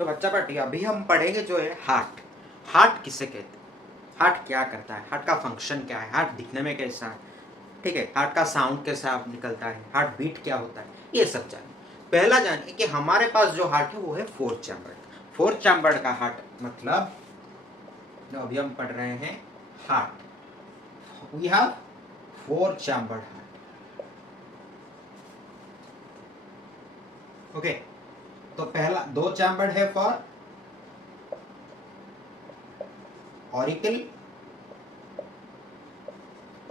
तो बच्चा पार्टी अभी हम पढ़ेंगे जो है हार्ट। हार्ट किसे कहते हैं, हार्ट क्या करता है, हार्ट का फंक्शन क्या है, हार्ट दिखने में कैसा है, ठीक है, हार्ट का साउंड कैसा निकलता है, हार्ट बीट क्या होता है, ये सब जानिए। पहला जानिए कि हमारे पास जो हार्ट है वो है 4 चैम्बर। 4 चैम्बर का हार्ट मतलब जो अभी हम पढ़ रहे हैं heart, we have 4 chamber heart. Okay, तो पहला 2 चैम्बर है फॉर ऑरिकल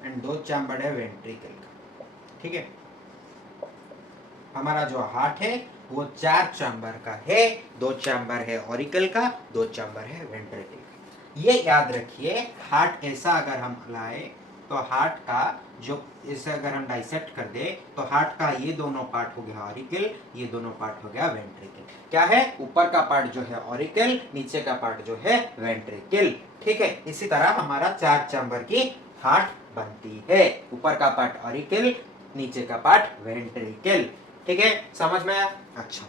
एंड 2 चैम्बर है वेंट्रिकल का, ठीक है। हमारा जो हार्ट है वो 4 चैम्बर का है, 2 चैम्बर है ऑरिकल का, 2 चैम्बर है वेंट्रिकल का। ये याद रखिए, हार्ट ऐसा अगर हम लाए तो हार्ट का जो इसे अगर हम डाइसेक्ट कर दे तो हार्ट का ये दोनों पार्ट हो गया ऑरिकल, ये दोनों पार्ट हो गया वेंट्रिकल। क्या है, ऊपर का पार्ट जो है ऑरिकल, नीचे का पार्ट जो है वेंट्रिकल, ठीक है। इसी तरह हमारा 4 चैम्बर की हार्ट बनती है, ऊपर का पार्ट ऑरिकल, नीचे का पार्ट वेंट्रिकल, ठीक है, समझ में आया। अच्छा,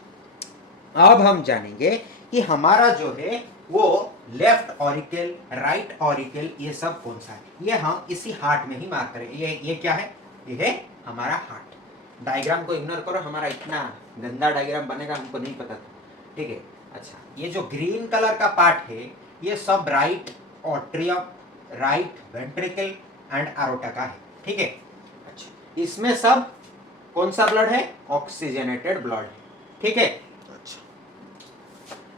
अब हम जानेंगे कि हमारा जो है वो लेफ्ट ऑरिकल, राइट ऑरिकल, ये सब कौन सा है, ये हम इसी हार्ट में ही मार्क करें। ये क्या है, ये है हमारा हार्ट। डायग्राम को इग्नोर करो, हमारा इतना गंदा डायग्राम बनेगा हमको नहीं पता था, ठीक है। अच्छा, ये जो ग्रीन कलर का पार्ट है ये सब right atrium, right ventricle and aorta का है, ठीक है। अच्छा, इसमें सब कौन सा ब्लड है, ऑक्सीजनेटेड ब्लड है, ठीक है। अच्छा,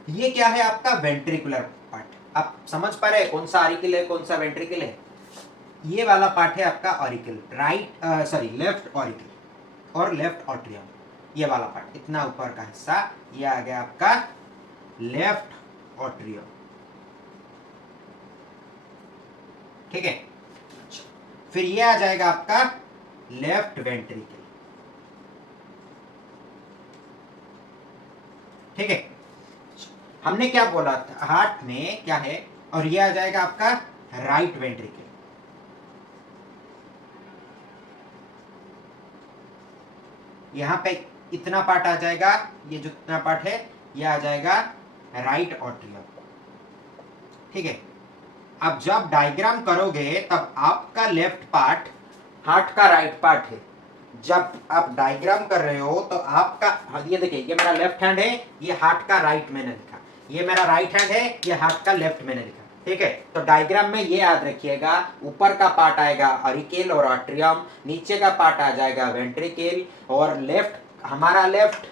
ये क्या है आपका वेंट्रिकुलर पार्ट। आप समझ पा रहे हैं कौन सा ऑरिकल है कौन सा वेंट्रिकल है। ये वाला पार्ट है आपका auricle, right sorry left auricle और लेफ्ट ऑट्रियम, ये वाला पार्ट, इतना ऊपर का हिस्सा ये आ गया आपका लेफ्ट ऑट्रियम, ठीक है। अच्छा, फिर ये आ जाएगा आपका लेफ्ट वेंट्रिकल, ठीक है। हमने क्या बोला था, हार्ट में क्या है, और ये आ जाएगा आपका राइट वेंट्रिकल। यहां पे इतना पार्ट आ जाएगा, ये जो इतना पार्ट है ये आ जाएगा राइट ऑट्रियम, ठीक है। अब जब डायग्राम करोगे तब आपका लेफ्ट पार्ट हार्ट का राइट पार्ट है। जब आप डायग्राम कर रहे हो तो आपका, ये देखिए, ये मेरा लेफ्ट हैंड है, ये हार्ट का राइट मैंने लिखा, ये मेरा राइट हैंड है, ये हार्ट का लेफ्ट मैंने लिखा, ठीक है। तो डायग्राम में ये याद रखिएगा, ऊपर का पार्ट आएगा ऑरिकल और आर्टरियम, नीचे का पार्ट आ जाएगा वेंट्रिकल, और लेफ्ट हमारा लेफ्ट,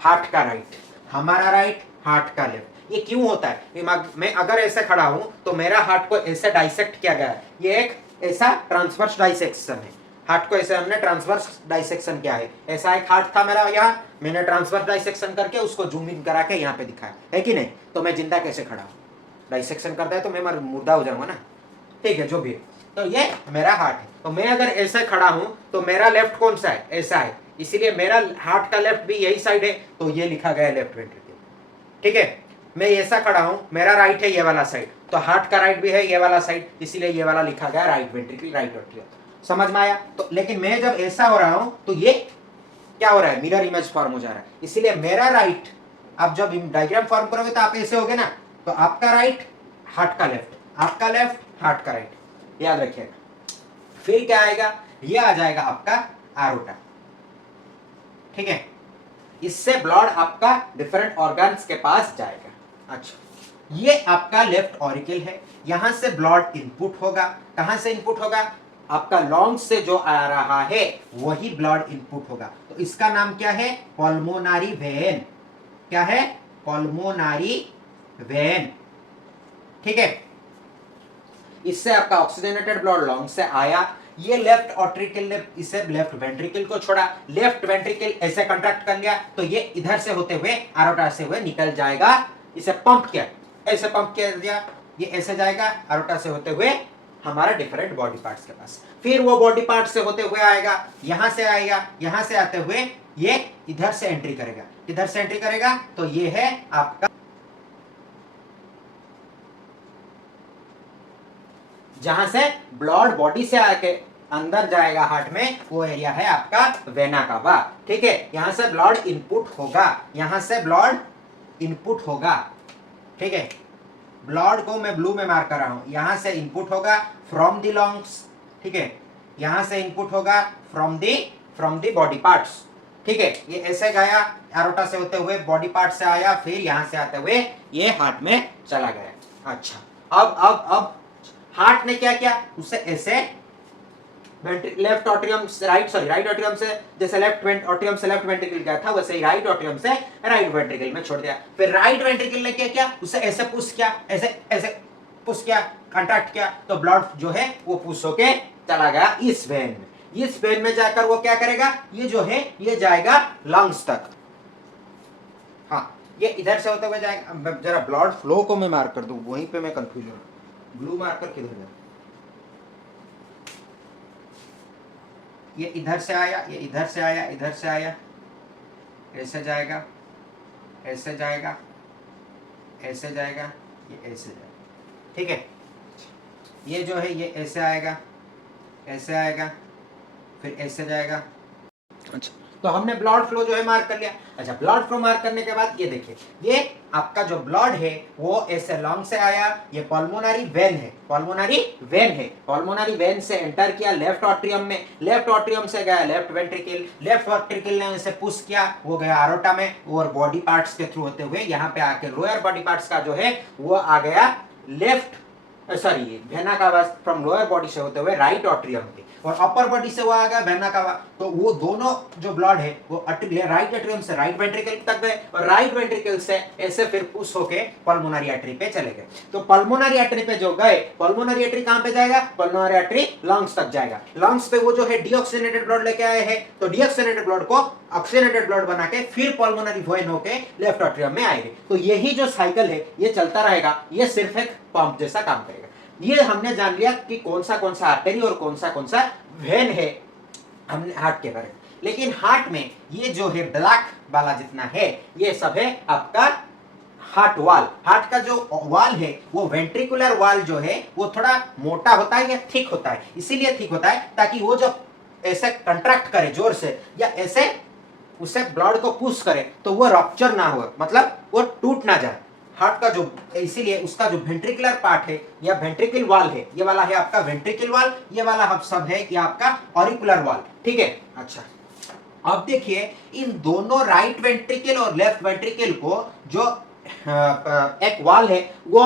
हार्ट का राइट, हमारा राइट, हार्ट का लेफ्ट। ये क्यों होता है, मैं अगर ऐसे खड़ा हूं तो मेरा हार्ट को ऐसे डाइसेक्ट किया गया है, ये एक ऐसा ट्रांसवर्स डाइसेक्शन है, हार्ट को ऐसे हमने ट्रांसवर्स डाइसेक्शन किया है। ऐसा एक हार्ट था मेरा यहाँ, मैंने ट्रांसवर्स डाइसेक्शन करके उसको जूम इन करा के यहाँ पे दिखाया है कि नहीं। तो मैं जिंदा कैसे खड़ा हूँ, डाइसेक्शन करता है तो मैं मुर्दा हो जाऊंगा ना, ठीक है, जो भी है। तो ये मेरा हार्ट है, तो मैं अगर ऐसे खड़ा हूं तो मेरा लेफ्ट कौन सा है, ऐसा है, इसीलिए मेरा हार्ट का लेफ्ट भी यही साइड है, तो ये लिखा गया है लेफ्ट वेंट्रिकल, ठीक है। मैं ऐसा खड़ा हूं, मेरा राइट है ये वाला साइड, तो हार्ट का राइट भी है ये वाला साइड, इसीलिए ये वाला लिखा गया राइट वेंट्रिकल, राइट ऑट्रियम। समझ में आया। तो लेकिन मैं जब ऐसा हो रहा हूं तो ये क्या हो रहा है, मिरर इमेज फॉर्म हो जा रहा है, इसीलिए मेरा राइट, आप जब डायग्राम फॉर्म करोगे तो आप ऐसे होगे ना, तो आपका राइट हार्ट का लेफ्ट, आपका लेफ्ट हार्ट का राइट, याद रखिएगा। फिर क्या आएगा, ये आ जाएगा आपका एरोटा, ठीक है। इससे ब्लड आपका डिफरेंट ऑर्गन्स के पास जाएगा। अच्छा, ये आपका लेफ्ट ऑरिकल है, यहां से ब्लड इनपुट होगा, कहां से इनपुट होगा, आपका लॉन्ग से जो आ रहा है वही ब्लड इनपुट होगा, तो इसका नाम क्या है, पल्मोनरी वेन। क्या है, पल्मोनरी वेन, ठीक है। इससे आपका ऑक्सीजनेटेड ब्लड लॉन्ग से आया, ये लेफ्ट ऑट्रिकल ने इसे लेफ्ट वेंट्रिकल को छोड़ा, लेफ्ट वेंट्रिकल ऐसे कंट्रैक्ट कर लिया, तो ये इधर से होते हुए एरोटा से हुए निकल जाएगा, इसे पंप किया, ऐसे पंप किया दिया, ये ऐसे जाएगा एरोटा से होते हुए हमारा डिफरेंट बॉडी पार्ट्स के पास, फिर वो बॉडी पार्ट से होते हुए आएगा, यहां से आएगा, यहां से आते हुए ये इधर से एंट्री करेगा, इधर से एंट्री करेगा, तो ये है आपका, जहां से ब्लड बॉडी से आके अंदर जाएगा हार्ट में, वो एरिया है आपका वेना कावा, ठीक है। यहां से ब्लड इनपुट होगा, यहां से ब्लड इनपुट होगा, ठीक है, ब्लड को मैं ब्लू में मार्क कर रहा हूं, यहां से इनपुट होगा फ्रॉम द लंग्स, ठीक है, यहां से इनपुट होगा फ्रॉम द बॉडी पार्ट्स, ठीक है, ये ऐसे गया एरोटा से होते हुए बॉडी पार्ट से आया, फिर यहां से आते हुए ये हार्ट में चला गया। अच्छा, अब हार्ट ने क्या किया, उससे ऐसे लेफ्ट ऑट्रियम राइट ऑट्रियम से, जैसे लेफ्ट ऑट्रियम से लेफ्ट वेंट्रिकल गया था, वैसे ही राइट ऑट्रियम से राइट वेंट्रिकल में छोड़ दिया। फिर राइट वेंट्रिकल ने क्या किया, उसे ऐसे पुश किया, ऐसे पुश किया, कंट्रैक्ट किया, तो ब्लड जो है वो पुश होके चला गया इस वेन में। इस वेन में जाकर वो क्या करेगा, ये जो है ये जाएगा लंग्स तक। हाँ, ये इधर से होते हुए जाएगा। जरा ब्लड फ्लो को मैं मार्क कर दूं, वहीं पे मैं कंफ्यूज हूं, ब्लू मार्कर किधर गया, ये इधर से आया, ये इधर से आया, इधर से आया, ऐसे जाएगा, ऐसे जाएगा, ऐसे जाएगा, ये ऐसे जाएगा, ठीक है, ये जो है ये ऐसे आएगा, ऐसे आएगा, फिर ऐसे जाएगा। अच्छा, तो हमने ब्लड फ्लो जो है मार्क कर लिया। अच्छा, ब्लड फ्लो मार्क करने के बाद ये देखिए, ये आपका जो ब्लड है वो ऐसे लंग से आया, ये पल्मोनरी वेन है, पल्मोनरी वेन से एंटर किया लेफ्ट ऑट्रियम में, लेफ्ट ऑट्रियम से गया लेफ्ट वेंट्रिकल ने उसे पुश किया, वो गया एरोटा में, और बॉडी पार्ट्स के थ्रू होते हुए यहाँ पे आके लोअर बॉडी पार्ट्स का जो है वो आ गया vena cava, from lower body से होते हुए राइट ऑट्रियम के, और अपर बॉडी से वो आ गया वेना कावा। तो वो दोनों जो ब्लड है वो राइट एट्रियम से राइट वेंट्रिकल तक गए, और राइट वेंट्रिकल से ऐसे फिर पुश होके पल्मोनरी आर्टरी पे चले गए। तो पल्मोनरी आर्टरी पे जो गए, पल्मोनरी आर्टरी कहां पे जाएगा, पल्मोनरी आर्टरी लंग्स तक जाएगा। लंग्स पे वो जो है डीऑक्सीजनेटेड ब्लड लेके आए हैं, तो डीऑक्सीजनेटेड ब्लड को ऑक्सीजनेटेड ब्लड बना के फिर पल्मोनरी वेन होके लेफ्ट ऑट्रियम में आएंगे। तो यही जो साइकिल है ये चलता रहेगा, ये सिर्फ एक पंप जैसा काम करेगा। ये हमने जान लिया कि कौन सा आर्टरी और कौन सा वेन है हमने हार्ट के बारे में। लेकिन हार्ट में ये जो है ब्लैक वाला जितना है ये सब है आपका हार्ट वाल। हार्ट का जो वाल है वो वेंट्रिकुलर वाल जो है वो थोड़ा मोटा होता है या थिक होता है, इसीलिए थिक होता है ताकि वो जब ऐसे कंट्रैक्ट करे जोर से या ऐसे उसे ब्लड को पुश करे तो वो रप्चर ना हो, मतलब वो टूट ना जाए हार्ट का जो, इसीलिए उसका जो वेंट्रिकुलर पार्ट है या वेंट्रिकल वाल है, ये वाला है आपका वेंट्रिकल वाल, ये वाला हम सब है कि आपका ऑरिकुलर वाल, ठीक है। अच्छा, अब देखिए इन दोनों राइट वेंट्रिकल और लेफ्ट वेंट्रिकल को जो एक वाल है वो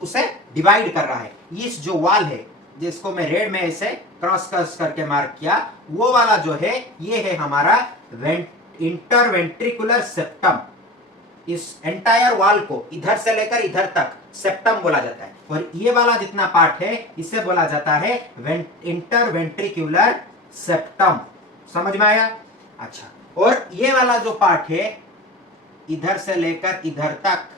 उसे डिवाइड कर रहा है। इस जो वाल है जिसको मैं रेड में ऐसे क्रॉस करके मार्क किया, वो वाला जो है ये है हमारा इंटरवेंट्रिकुलर सेप्टम। इस एंटायर वाल को इधर से लेकर इधर तक सेप्टम बोला जाता है, और ये वाला जितना पार्ट है इसे बोला जाता है इंटरवेंट्रिकुलर सेप्टम। समझ में आया? अच्छा, और ये वाला जो पार्ट है इधर से लेकर इधर तक,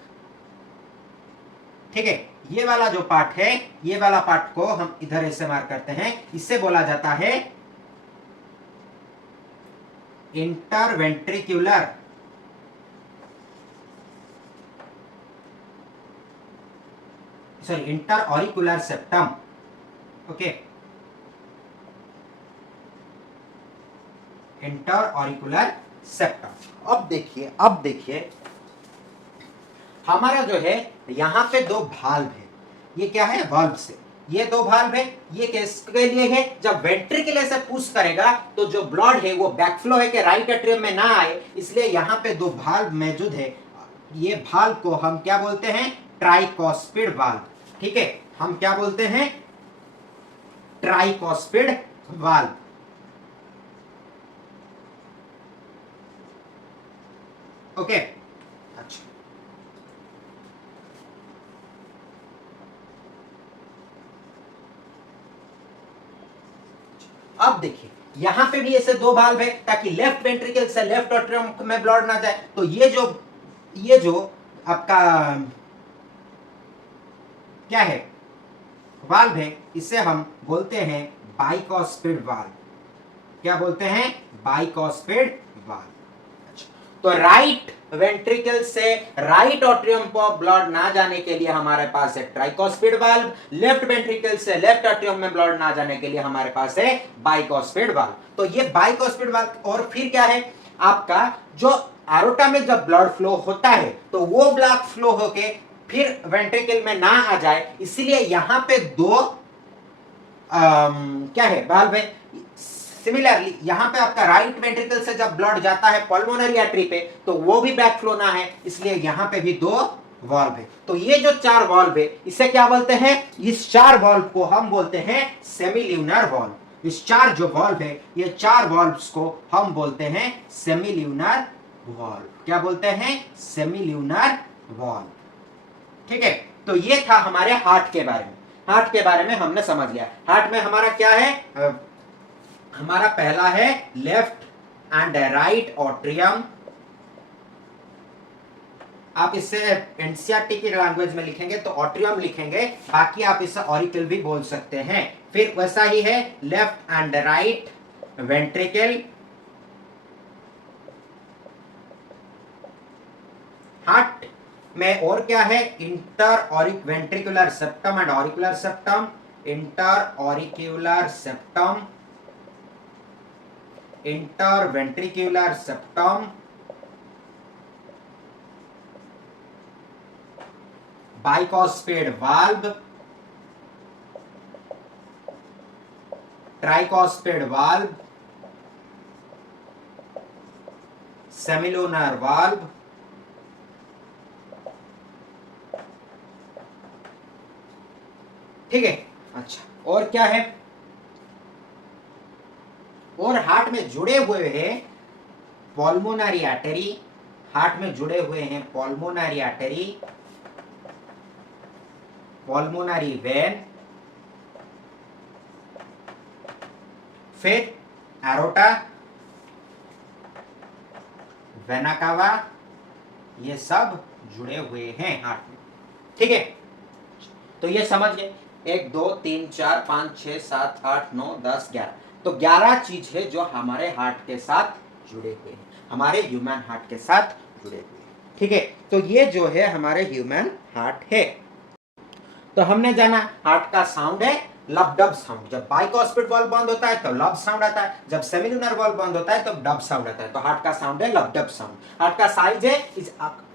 ठीक है, ये वाला जो पार्ट है, ये वाला पार्ट को हम इधर ऐसे मार्क करते हैं, इससे बोला जाता है interventricular interauricular septum. Okay, interauricular septum. अब देखिए हमारा जो है यहां पे दो भाल्व है, ये क्या है, वाल्व से ये दो भाल्व है। ये किसके लिए है, जब वेंट्रिकल से पुश करेगा तो जो ब्लड है वो बैकफ्लो है कि राइट एट्रियम में ना आए, इसलिए यहां पे दो भाल्व मौजूद है। ये भाल्व को हम क्या बोलते हैं, ट्राइकॉस्पिड वाल्व, ठीक है, हम क्या बोलते हैं, ट्राइकॉस्पिड वाल्व। ओके, अच्छा, अब देखिए यहां पे भी ऐसे दो वाल्व है ताकि लेफ्ट वेंट्रिकल से लेफ्ट एट्रियम में ब्लड ना जाए। तो ये जो आपका क्या है, वाल्व है, इसे हम बोलते हैं बाइकॉस्पिड वाल्व। क्या बोलते हैं, बाइकॉस्पिड वाल्व। तो राइट वेंट्रिकल से राइट एट्रियम पर ब्लड ना जाने के लिए हमारे पास है ट्राइकॉस्पिड वाल्व, लेफ्ट वेंट्रिकल से लेफ्ट एट्रियम में ब्लड ना जाने के लिए हमारे पास है बाइकॉस्पिड वाल्व। तो ये बाइकॉस्पिड वाल्व। और फिर क्या है आपका, जो एरोटा में जब ब्लड फ्लो होता है तो वो ब्लड फ्लो होके फिर वेंट्रिकल में ना आ जाए, इसीलिए यहां पे दो क्या है, वाल्व है। सिमिलरली यहां पे आपका राइट वेंट्रिकल से जब ब्लड जाता है पल्मोनरी आर्टरी पे तो वो भी बैक फ्लो ना है, इसलिए यहां पे भी दो वाल्व है। तो ये जो चार वाल्व है इसे क्या बोलते हैं, इस चार वाल्व को हम बोलते हैं सेमील्यूनर वाल्व। इस चार जो वाल्व है ये चार वाल्व्स को हम बोलते हैं सेमील्यूनर वाल्व। क्या बोलते हैं, सेमील्यूनर वाल्व। ठीक है, तो ये था हमारे हार्ट के बारे में। हार्ट के बारे में हमने समझ लिया। हार्ट में हमारा क्या है, हमारा पहला है लेफ्ट एंड राइट ऑट्रियम। आप इसे एनसीईआरटी की लैंग्वेज में लिखेंगे तो ऑट्रियम लिखेंगे, बाकी आप इसे ऑरिकल भी बोल सकते हैं। फिर वैसा ही है left and right ventricle. Heart में और क्या है, inter auric ventricular septum and auricular septum. Inter auricular septum, inter ventricular septum, bicuspid valve, tricuspid valve, semilunar valve, ठीक है। अच्छा, और क्या है, और हार्ट में जुड़े हुए हैं पल्मोनरी आर्टरी। हार्ट में जुड़े हुए हैं पल्मोनरी आर्टरी, पल्मोनरी वेन, फिर एरोटा, वेना कावा, ये सब जुड़े हुए हैं हार्ट में। ठीक है, तो ये समझ गए, 1 2 3 4 5 6 7 8 9 10 11। तो 11 चीज है जो हमारे हार्ट के साथ जुड़े हुए हैं, हमारे ह्यूमन हार्ट के साथ जुड़े हुए हैं। ठीक है, तो ये जो है हमारे ह्यूमन हार्ट है। तो हमने जाना हार्ट का साउंड है लब डब साउंड। जब बाइकॉस्पेड वाल्व बंद होता है तो लब साउंड आता है, जब सेमिल्यूनर वाल्व बंद होता है तो डब साउंड आता है। तो हार्ट का साउंड है लब डब साउंड। हार्ट का साइज है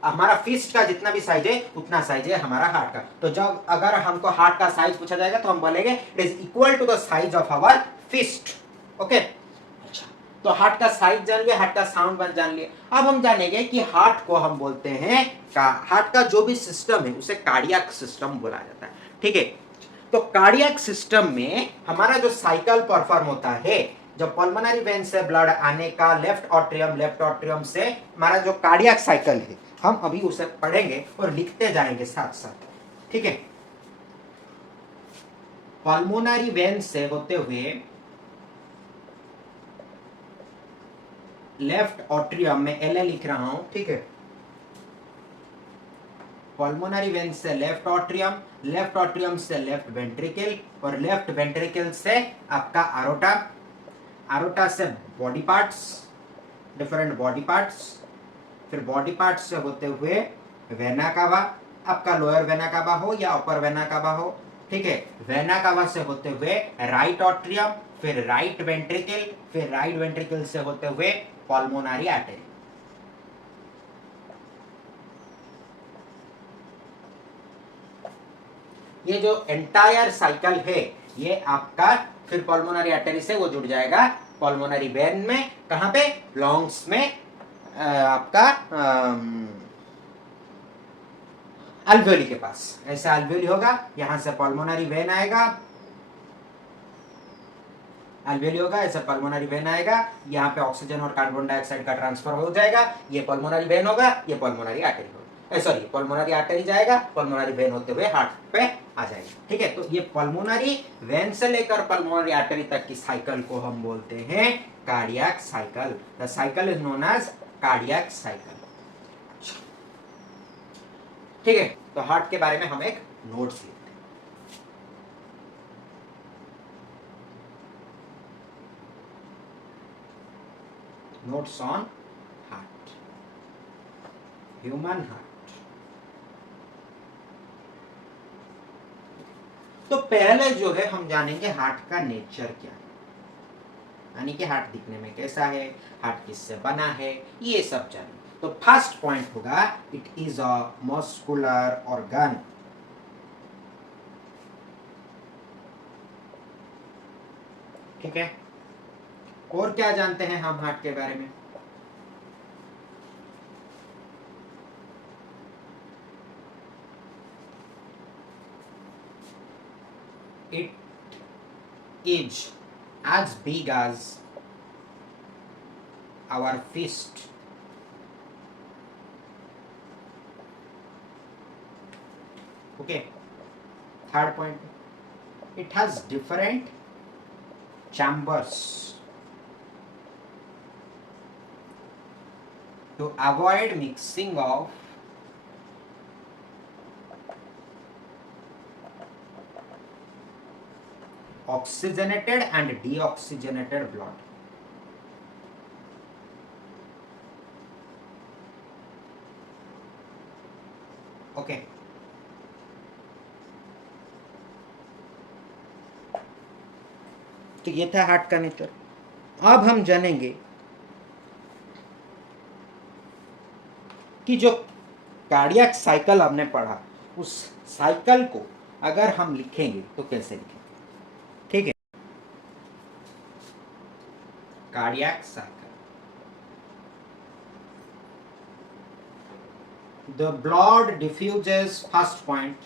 हमारा फिस्ट का जितना भी साइज है उतना साइज है हमारा हार्ट का। तो जब अगर हमको हार्ट का साइज पूछा जाएगा तो हम बोलेंगे it is equal to the size of our fist. Okay, अच्छा, तो हार्ट का साइज जान लिए, हार्ट का साउंड जान लिए। अब हम जानेंगे कि हार्ट को हम बोलते हैं हार्ट का जो भी सिस्टम है उसे कार्डियक सिस्टम बोला जाता है। ठीक है, तो कार्डियक सिस्टम में हमारा जो साइकिल परफॉर्म होता है, जब पल्मोनरी वेन से ब्लड आने का लेफ्ट ऑट्रियम से हमारा जो कार्डियक साइकिल है हम अभी उसे पढ़ेंगे और लिखते जाएंगे साथ साथ। ठीक है, पल्मोनरी वेन से होते हुए लेफ्ट ऑट्रियम में एल लिख रहा हूं। ठीक है, पल्मोनरी वेन से लेफ्ट ऑट्रियम से लेफ्ट वेंट्रिकल, और लेफ्ट वेंट्रिकल से आपका एरोटा, एरोटा से body parts, different body parts, फिर बॉडी पार्ट्स से होते हुए वेना कावा, आपका लोअर वेना कावा हो या अपर वेना कावा हो। ठीक है, वेना कावा से होते हुए राइट ऑट्रियम, फिर राइट वेंट्रिकल, फिर राइट वेंट्रिकल से होते हुए पल्मोनरी आर्टरी। ये जो एंटायर साइकिल है ये आपका फिर पल्मोनरी आर्टरी से वो जुड़ जाएगा पल्मोनरी वेन में, कहां पे, लॉन्ग्स में, आपका अल्वेओली के पास। ऐसा अल्वेओली होगा, यहां से पल्मोनरी वेन आएगा, अल्वेओली होगा, ऐसा पल्मोनरी वेन आएगा, यहाँ पे ऑक्सीजन और कार्बन डाइऑक्साइड का ट्रांसफर हो जाएगा, ये पल्मोनरी वेन होगा, ये पल्मोनरी आर्टरी होगा, सॉरी पल्मोनरी आर्टरी जाएगा, पल्मोनरी वेन होते हुए हार्ट पे आ जाएगा। ठीक है, तो ये पल्मोनरी वेन से लेकर पल्मोनरी आर्टरी तक की साइकिल को हम बोलते हैं cardiac cycle. The cycle is known as cardiac cycle. ठीक है, तो हार्ट के बारे में हम एक नोट्स लिखते हैं। Notes on heart, human heart. तो पहले जो है हम जानेंगे हार्ट का नेचर क्या है, यानी कि हार्ट दिखने में कैसा है, हार्ट किससे बना है, ये सब जानेंगे। तो फर्स्ट पॉइंट होगा it is a muscular organ. ठीक है, और क्या जानते हैं हम हार्ट के बारे में? It is as big as our fist. Okay. Third point, it has different chambers. To avoid mixing of oxygenated and deoxygenated blood. Okay. तो ये था हार्ट का नेचर। अब हम जानेंगे कि जो कार्डियक साइकिल हमने पढ़ा, उस साइकिल को अगर हम लिखेंगे तो कैसे लिखेंगे। ठीक है, cardiac cycle, the blood diffuses, first point,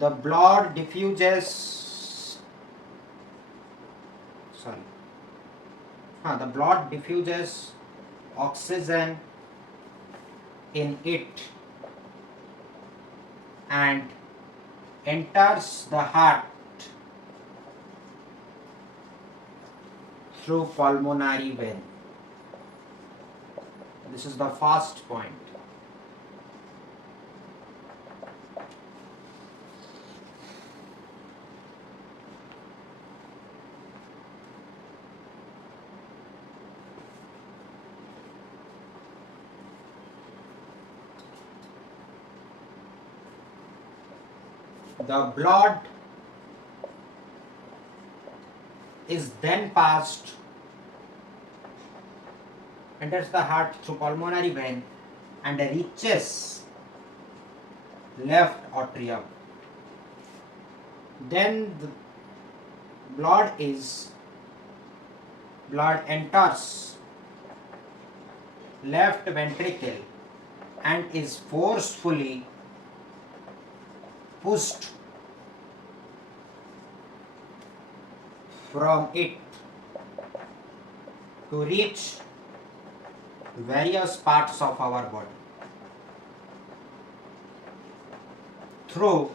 the blood diffuses, the blood diffuses oxygen in it and enters the heart through pulmonary vein. This is the first point. The blood is then passed, enters the heart through pulmonary vein and reaches left atrium. Then the blood enters left ventricle and is forcefully pushed from it to reach various parts of our body through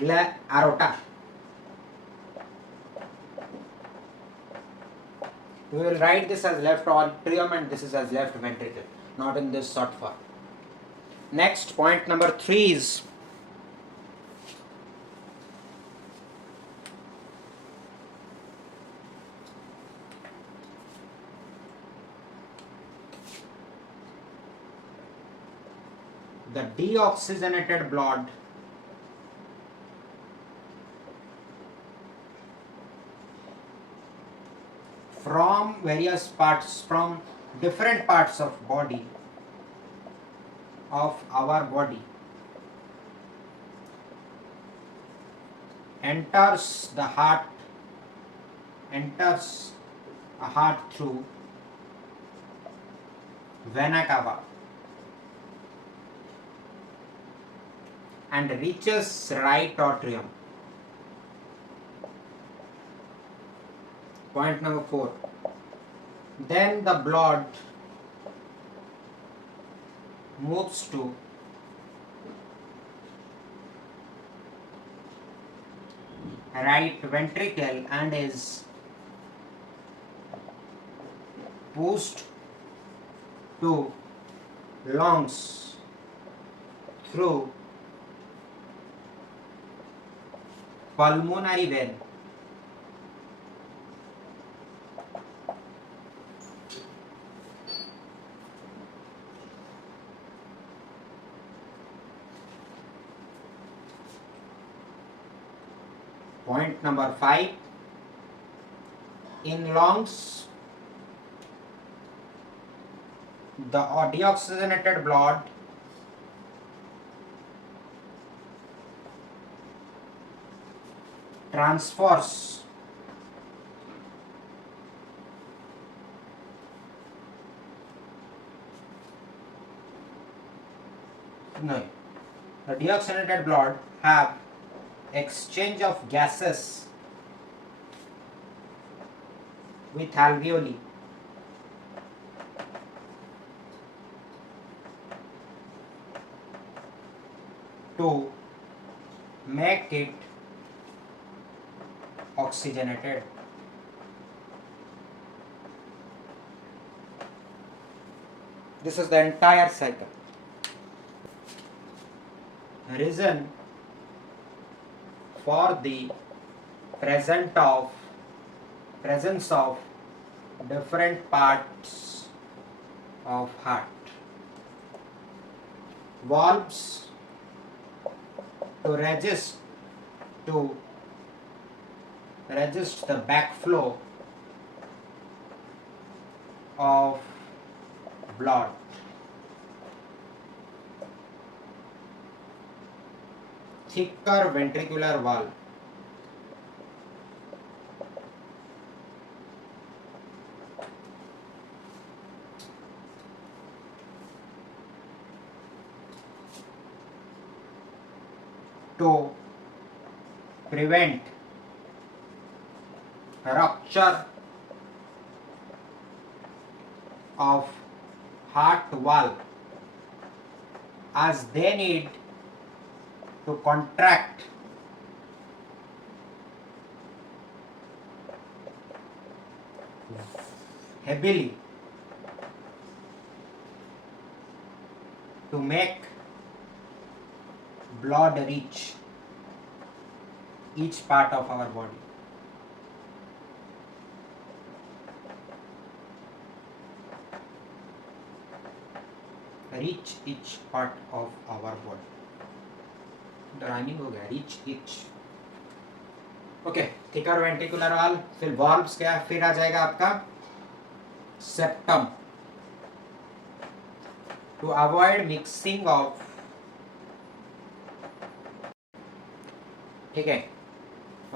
aorta. We will write this as left atrium and this is as left ventricle, not in this short form. Next, point number 3 is the deoxygenated blood from various parts, from different parts of body, of our body, enters the heart, enters a heart through vena cava and reaches right atrium. Point number 4. Then the blood moves to right ventricle and is pushed to lungs through pulmonary vein. Point number 5. In lungs, the deoxygenated blood transfers no, the deoxygenated blood have exchange of gases with alveoli to make it oxygenated. This is the entire cycle. Reason for the presence of different parts of heart. Valves to resist the backflow of blood. Thicker ventricular wall. To prevent rupture of heart valve, as they need to contract heavily to make blood reach each part of our body. Reach each part of our body. Rhyming हो गया, reach each. Okay, thicker ventricular valve, फिर valves क्या, फिर आ जाएगा आपका septum to avoid mixing of, ठीक है,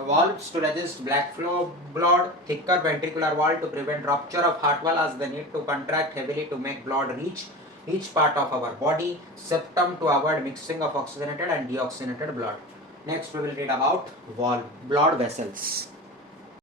valves to resist black flow blood, thicker ventricular wall to prevent rupture of heart valve as they need to contract heavily to make blood reach each part of our body, septum to avoid mixing of oxygenated and deoxygenated blood. Next we will read about blood vessels.